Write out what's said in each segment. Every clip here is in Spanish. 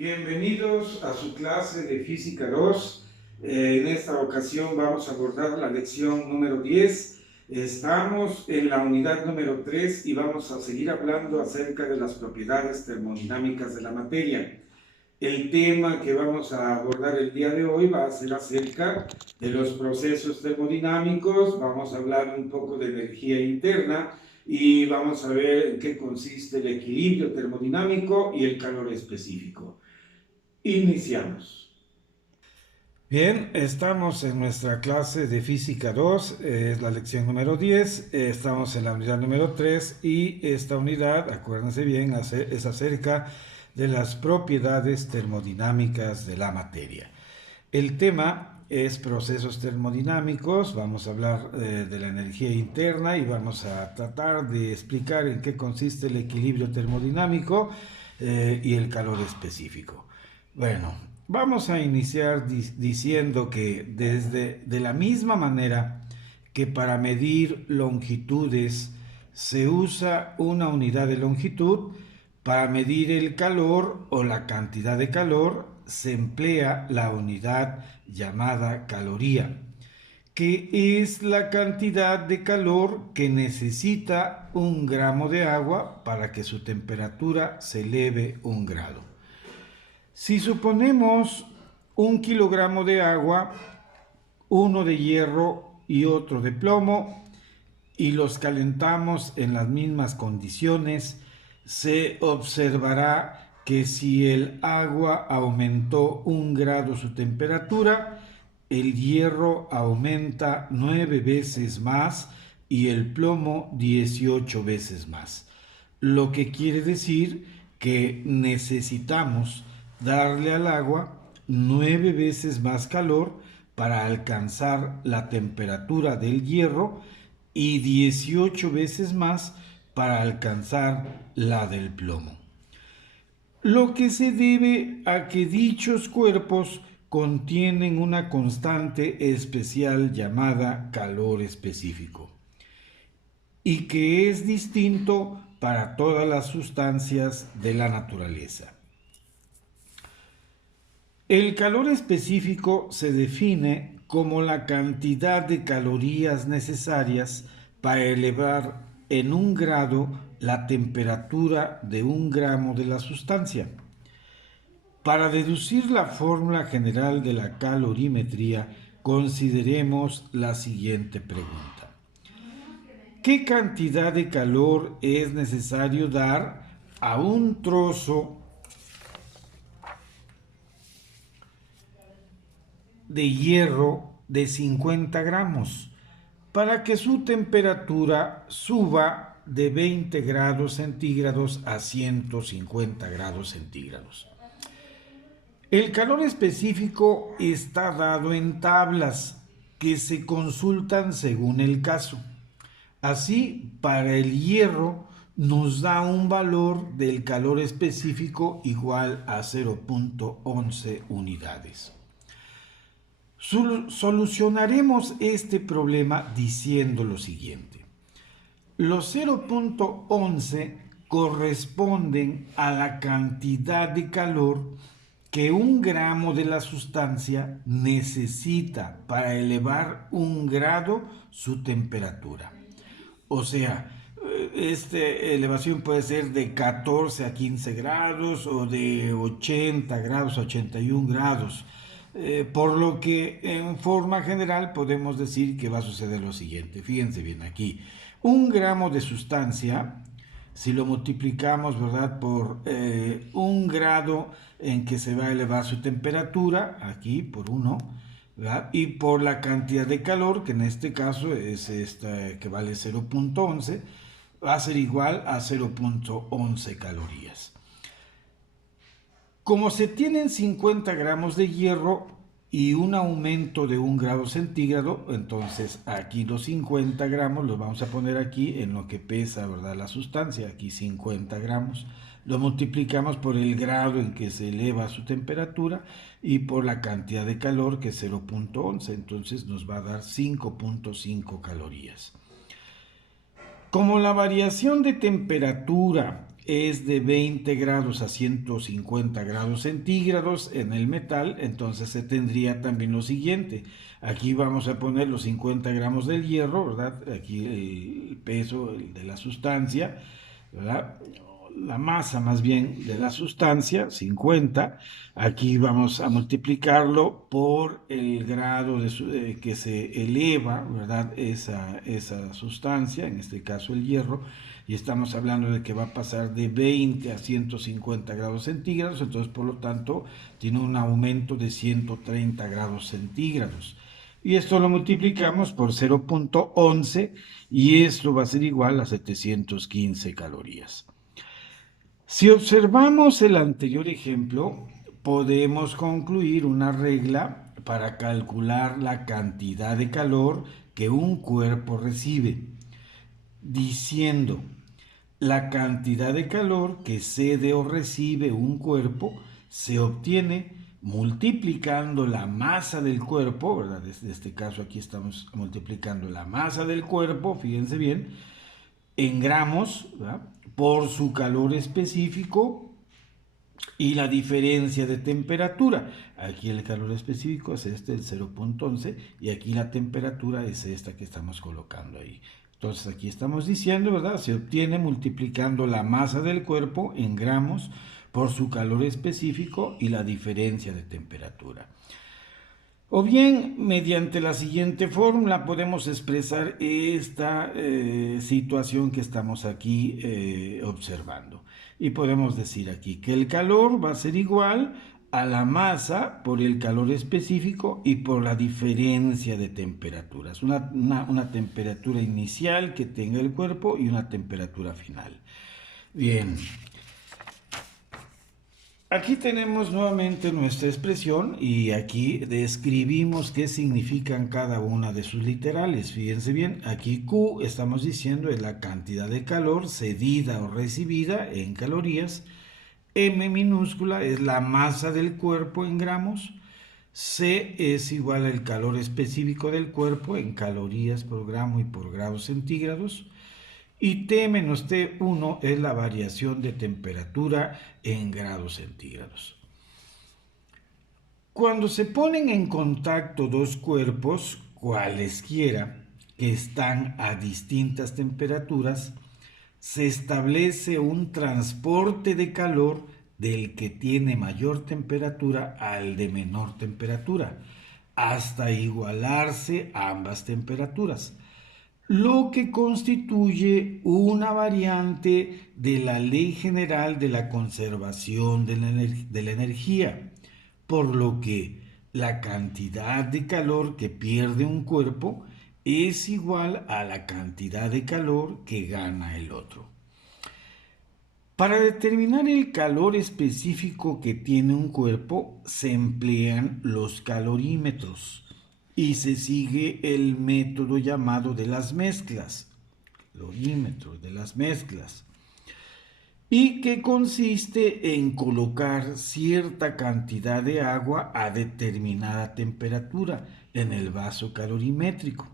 Bienvenidos a su clase de Física 2. En esta ocasión vamos a abordar la lección número 10. Estamos en la unidad número 3 y vamos a seguir hablando acerca de las propiedades termodinámicas de la materia. El tema que vamos a abordar el día de hoy va a ser acerca de los procesos termodinámicos. Vamos a hablar un poco de energía interna y vamos a ver en qué consiste el equilibrio termodinámico y el calor específico. Iniciamos. Bien, estamos en nuestra clase de Física 2, es la lección número 10, estamos en la unidad número 3 y esta unidad, acuérdense bien, es acerca de las propiedades termodinámicas de la materia. El tema es procesos termodinámicos, vamos a hablar de la energía interna y vamos a tratar de explicar en qué consiste el equilibrio termodinámico y el calor específico. Bueno, vamos a iniciar diciendo que de la misma manera que para medir longitudes se usa una unidad de longitud, para medir el calor o la cantidad de calor se emplea la unidad llamada caloría, que es la cantidad de calor que necesita un gramo de agua para que su temperatura se eleve 1 grado. Si suponemos 1 kilogramo de agua, uno de hierro y otro de plomo, y los calentamos en las mismas condiciones, se observará que si el agua aumentó 1 grado su temperatura, el hierro aumenta 9 veces más y el plomo 18 veces más. Lo que quiere decir que necesitamos darle al agua 9 veces más calor para alcanzar la temperatura del hierro y 18 veces más para alcanzar la del plomo. Lo que se debe a que dichos cuerpos contienen una constante especial llamada calor específico y que es distinto para todas las sustancias de la naturaleza. El calor específico se define como la cantidad de calorías necesarias para elevar en 1 grado la temperatura de 1 gramo de la sustancia. Para deducir la fórmula general de la calorimetría, consideremos la siguiente pregunta. ¿Qué cantidad de calor es necesario dar a un trozo de hierro de 50 gramos para que su temperatura suba de 20 grados centígrados a 150 grados centígrados? El calor específico está dado en tablas que se consultan según el caso. Así, para el hierro nos da un valor del calor específico igual a 0.11 unidades. Solucionaremos este problema diciendo lo siguiente. Los 0.11 corresponden a la cantidad de calor que 1 gramo de la sustancia necesita para elevar 1 grado su temperatura. O sea, esta elevación puede ser de 14 a 15 grados o de 80 grados a 81 grados. Por lo que en forma general podemos decir que va a suceder lo siguiente. Fíjense bien aquí. 1 gramo de sustancia, si lo multiplicamos, ¿verdad?, por 1 grado en que se va a elevar su temperatura, aquí por 1, ¿verdad?, y por la cantidad de calor, que en este caso es esta que vale 0.11, va a ser igual a 0.11 calorías. Como se tienen 50 gramos de hierro y un aumento de 1 grado centígrado, entonces aquí los 50 gramos los vamos a poner aquí en lo que pesa, ¿verdad?, la sustancia, aquí 50 gramos. Lo multiplicamos por el grado en que se eleva su temperatura y por la cantidad de calor, que es 0.11, entonces nos va a dar 5.5 calorías. Como la variación de temperatura es de 20 grados a 150 grados centígrados en el metal, entonces se tendría también lo siguiente. Aquí vamos a poner los 50 gramos del hierro, ¿verdad? Aquí el peso de la sustancia, ¿verdad? La masa más bien de la sustancia, 50. Aquí vamos a multiplicarlo por el grado que se eleva, ¿verdad? Esa sustancia, en este caso el hierro, y estamos hablando de que va a pasar de 20 a 150 grados centígrados, entonces por lo tanto tiene un aumento de 130 grados centígrados. Y esto lo multiplicamos por 0.11 y esto va a ser igual a 715 calorías. Si observamos el anterior ejemplo, podemos concluir una regla para calcular la cantidad de calor que un cuerpo recibe, diciendo la cantidad de calor que cede o recibe un cuerpo se obtiene multiplicando la masa del cuerpo, ¿verdad? En este caso aquí estamos multiplicando la masa del cuerpo, fíjense bien, en gramos, ¿verdad? Por su calor específico y la diferencia de temperatura. Aquí el calor específico es este, el 0.11, y aquí la temperatura es esta que estamos colocando ahí. Entonces aquí estamos diciendo, ¿verdad? Se obtiene multiplicando la masa del cuerpo en gramos por su calor específico y la diferencia de temperatura. O bien, mediante la siguiente fórmula podemos expresar esta situación que estamos aquí observando. Y podemos decir aquí que el calor va a ser igual a la masa por el calor específico y por la diferencia de temperaturas. Una temperatura inicial que tenga el cuerpo y una temperatura final. Bien. Aquí tenemos nuevamente nuestra expresión y aquí describimos qué significan cada una de sus literales. Fíjense bien, aquí Q estamos diciendo es la cantidad de calor cedida o recibida en calorías. M minúscula es la masa del cuerpo en gramos. C es igual al calor específico del cuerpo en calorías por gramo y por grados centígrados. Y T menos T1 es la variación de temperatura en grados centígrados. Cuando se ponen en contacto dos cuerpos, cualesquiera, que están a distintas temperaturas, se establece un transporte de calor del que tiene mayor temperatura al de menor temperatura, hasta igualarse ambas temperaturas, lo que constituye una variante de la ley general de la conservación de la energía, por lo que la cantidad de calor que pierde un cuerpo es igual a la cantidad de calor que gana el otro. Para determinar el calor específico que tiene un cuerpo se emplean los calorímetros y se sigue el método llamado de las mezclas, calorímetros de las mezclas, y que consiste en colocar cierta cantidad de agua a determinada temperatura en el vaso calorimétrico.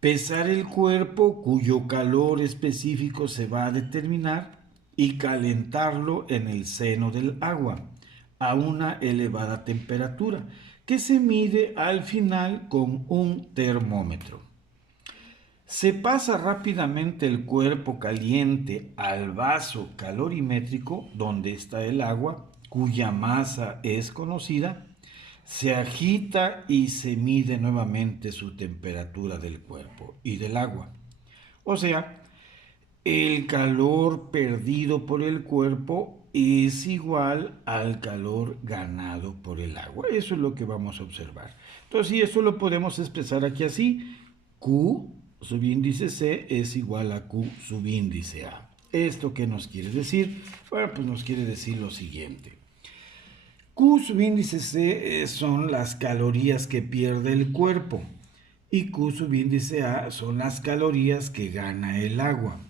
Pesar el cuerpo cuyo calor específico se va a determinar y calentarlo en el seno del agua a una elevada temperatura que se mide al final con un termómetro. Se pasa rápidamente el cuerpo caliente al vaso calorimétrico donde está el agua, cuya masa es conocida, se agita y se mide nuevamente su temperatura del cuerpo y del agua. O sea, el calor perdido por el cuerpo es igual al calor ganado por el agua. Eso es lo que vamos a observar. Entonces, sí, eso lo podemos expresar aquí así. Q subíndice C es igual a Q subíndice A. ¿Esto qué nos quiere decir? Bueno, pues nos quiere decir lo siguiente. Q subíndice C son las calorías que pierde el cuerpo y Q subíndice A son las calorías que gana el agua.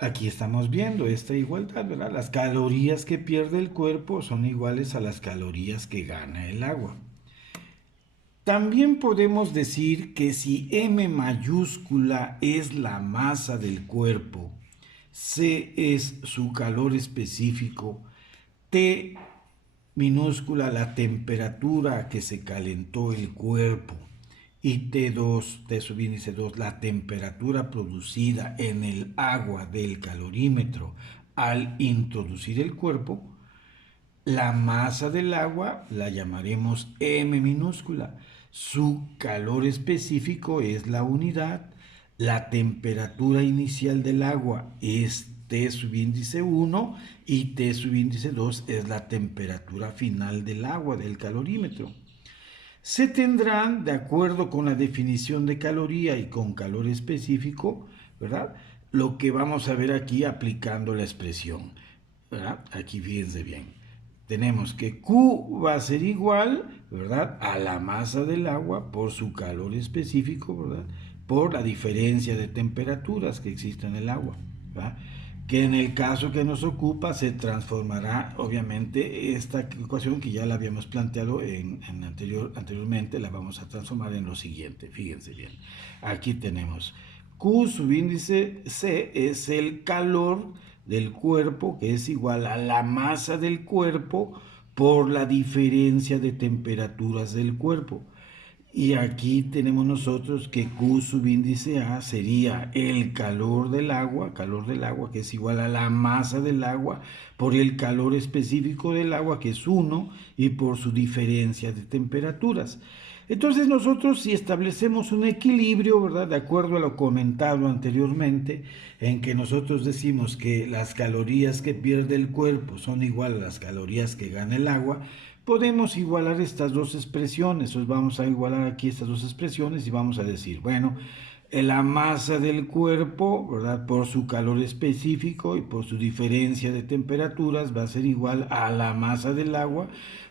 Aquí estamos viendo esta igualdad, ¿verdad? Las calorías que pierde el cuerpo son iguales a las calorías que gana el agua. También podemos decir que si M mayúscula es la masa del cuerpo C es su calor específico, T minúscula la temperatura a que se calentó el cuerpo y T2, T subíndice 2, la temperatura producida en el agua del calorímetro al introducir el cuerpo. La masa del agua la llamaremos M minúscula. Su calor específico es la unidad. La temperatura inicial del agua es T subíndice 1 y T subíndice 2 es la temperatura final del agua del calorímetro. Se tendrán, de acuerdo con la definición de caloría y con calor específico, ¿verdad? Lo que vamos a ver aquí aplicando la expresión, ¿verdad? Aquí fíjense bien. Tenemos que Q va a ser igual, ¿verdad?, a la masa del agua por su calor específico, ¿verdad?, por la diferencia de temperaturas que existe en el agua, ¿verdad?, que en el caso que nos ocupa se transformará, obviamente, esta ecuación que ya la habíamos planteado anteriormente, la vamos a transformar en lo siguiente. Fíjense bien, aquí tenemos Q subíndice C es el calor del cuerpo, que es igual a la masa del cuerpo por la diferencia de temperaturas del cuerpo. Y aquí tenemos nosotros que Q subíndice A sería el calor del agua, que es igual a la masa del agua por el calor específico del agua, que es 1, y por su diferencia de temperaturas. Entonces nosotros, si establecemos un equilibrio, ¿verdad?, de acuerdo a lo comentado anteriormente, en que nosotros decimos que las calorías que pierde el cuerpo son igual a las calorías que gana el agua, podemos igualar estas dos expresiones. Entonces vamos a igualar aquí estas dos expresiones y vamos a decir, bueno, la masa del cuerpo, ¿verdad?, por su calor específico y por su diferencia de temperaturas va a ser igual a la masa del agua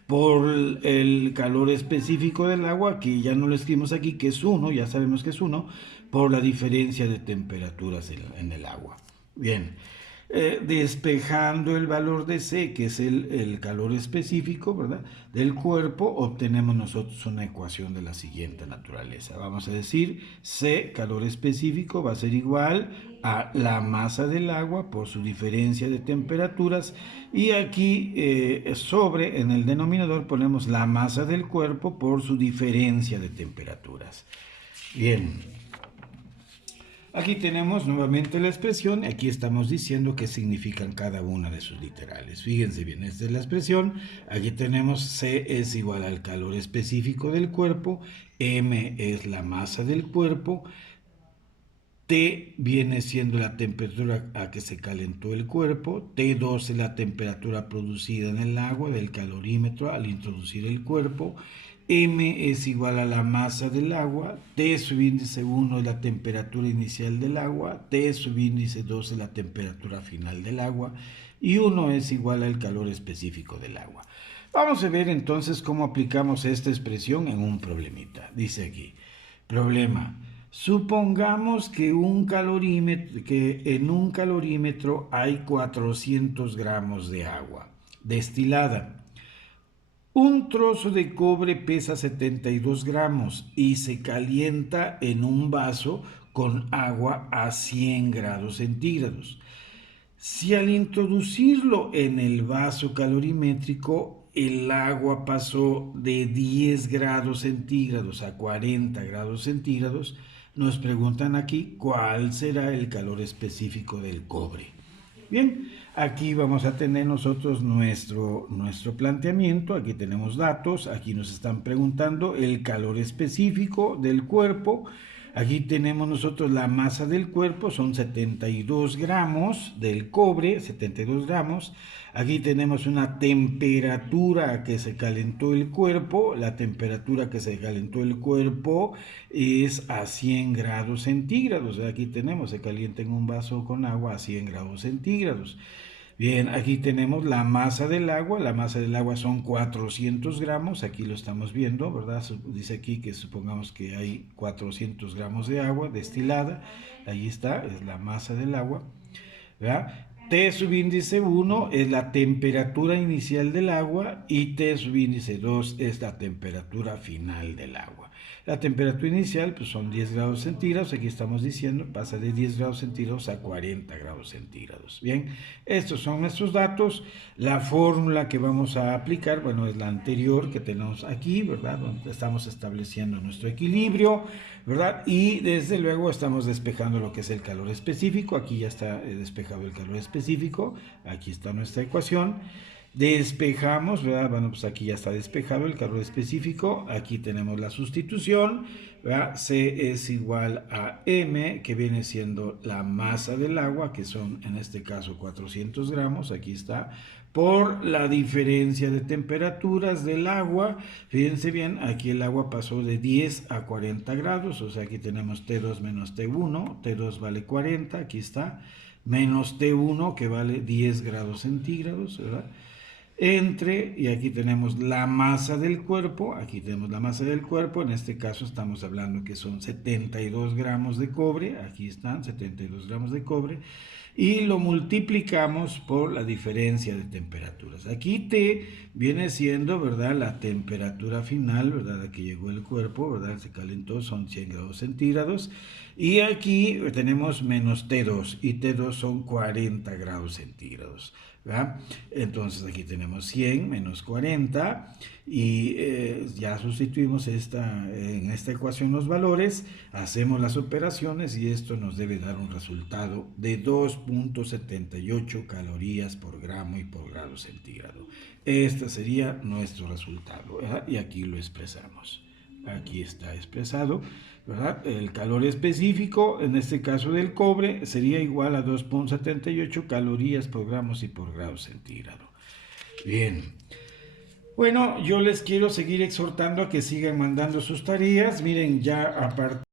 por el calor específico del agua, que ya no lo escribimos aquí, que es 1, ya sabemos que es 1, por la diferencia de temperaturas en el agua. Bien, despejando el valor de C, que es el calor específico, ¿verdad?, del cuerpo, obtenemos nosotros una ecuación de la siguiente naturaleza. Vamos a decir, C, calor específico, va a ser igual a la masa del agua por su diferencia de temperaturas, y aquí en el denominador ponemos la masa del cuerpo por su diferencia de temperaturas. Bien. Aquí tenemos nuevamente la expresión, aquí estamos diciendo qué significan cada una de sus literales. Fíjense bien, esta es la expresión, aquí tenemos C es igual al calor específico del cuerpo, M es la masa del cuerpo, T viene siendo la temperatura a que se calentó el cuerpo, T2 es la temperatura producida en el agua del calorímetro al introducir el cuerpo, M es igual a la masa del agua, T subíndice 1 es la temperatura inicial del agua, T subíndice 2 es la temperatura final del agua y 1 es igual al calor específico del agua. Vamos a ver entonces cómo aplicamos esta expresión en un problemita. Dice aquí, problema. Supongamos que en un calorímetro hay 400 gramos de agua destilada. Un trozo de cobre pesa 72 gramos y se calienta en un vaso con agua a 100 grados centígrados. Si al introducirlo en el vaso calorimétrico el agua pasó de 10 grados centígrados a 40 grados centígrados, nos preguntan aquí cuál será el calor específico del cobre. Bien, aquí vamos a tener nosotros nuestro planteamiento, aquí tenemos datos, aquí nos están preguntando el calor específico del cuerpo, aquí tenemos nosotros la masa del cuerpo, son 72 gramos del cobre, 72 gramos, aquí tenemos una temperatura a que se calentó el cuerpo, la temperatura que se calentó el cuerpo es a 100 grados centígrados, aquí tenemos, se calienta en un vaso con agua a 100 grados centígrados. Bien, aquí tenemos la masa del agua son 400 gramos, aquí lo estamos viendo, ¿verdad? Dice aquí que supongamos que hay 400 gramos de agua destilada, ahí está, es la masa del agua, ¿verdad? T subíndice 1 es la temperatura inicial del agua y T subíndice 2 es la temperatura final del agua. La temperatura inicial pues son 10 grados centígrados, aquí estamos diciendo pasa de 10 grados centígrados a 40 grados centígrados. Bien, estos son nuestros datos. La fórmula que vamos a aplicar, bueno, es la anterior que tenemos aquí, ¿verdad? Donde estamos estableciendo nuestro equilibrio, ¿verdad? Y desde luego estamos despejando lo que es el calor específico. Aquí ya está despejado el calor específico. Aquí está nuestra ecuación. Despejamos, ¿verdad? Bueno, pues aquí ya está despejado el calor específico. Aquí tenemos la sustitución, ¿verdad? C es igual a M, que viene siendo la masa del agua, que son en este caso 400 gramos. Aquí está. Por la diferencia de temperaturas del agua, fíjense bien, aquí el agua pasó de 10 a 40 grados, o sea, aquí tenemos T2 menos T1, T2 vale 40, aquí está, menos T1 que vale 10 grados centígrados, ¿verdad? Entre, y aquí tenemos la masa del cuerpo, aquí tenemos la masa del cuerpo, en este caso estamos hablando que son 72 gramos de cobre, aquí están 72 gramos de cobre, y lo multiplicamos por la diferencia de temperaturas. Aquí T viene siendo, ¿verdad?, la temperatura final, ¿verdad?, a que llegó el cuerpo, ¿verdad?, se calentó, son 100 grados centígrados, y aquí tenemos menos T2, y T2 son 40 grados centígrados, ¿verdad? Entonces aquí tenemos 100 menos 40 y ya sustituimos en esta ecuación los valores, hacemos las operaciones y esto nos debe dar un resultado de 2.78 calorías por gramo y por grado centígrado. Este sería nuestro resultado, ¿verdad? Y aquí lo expresamos. Aquí está expresado, ¿verdad? El calor específico, en este caso del cobre, sería igual a 2.78 calorías por gramos y por grado centígrado. Bien. Bueno, yo les quiero seguir exhortando a que sigan mandando sus tareas. Miren, ya a partir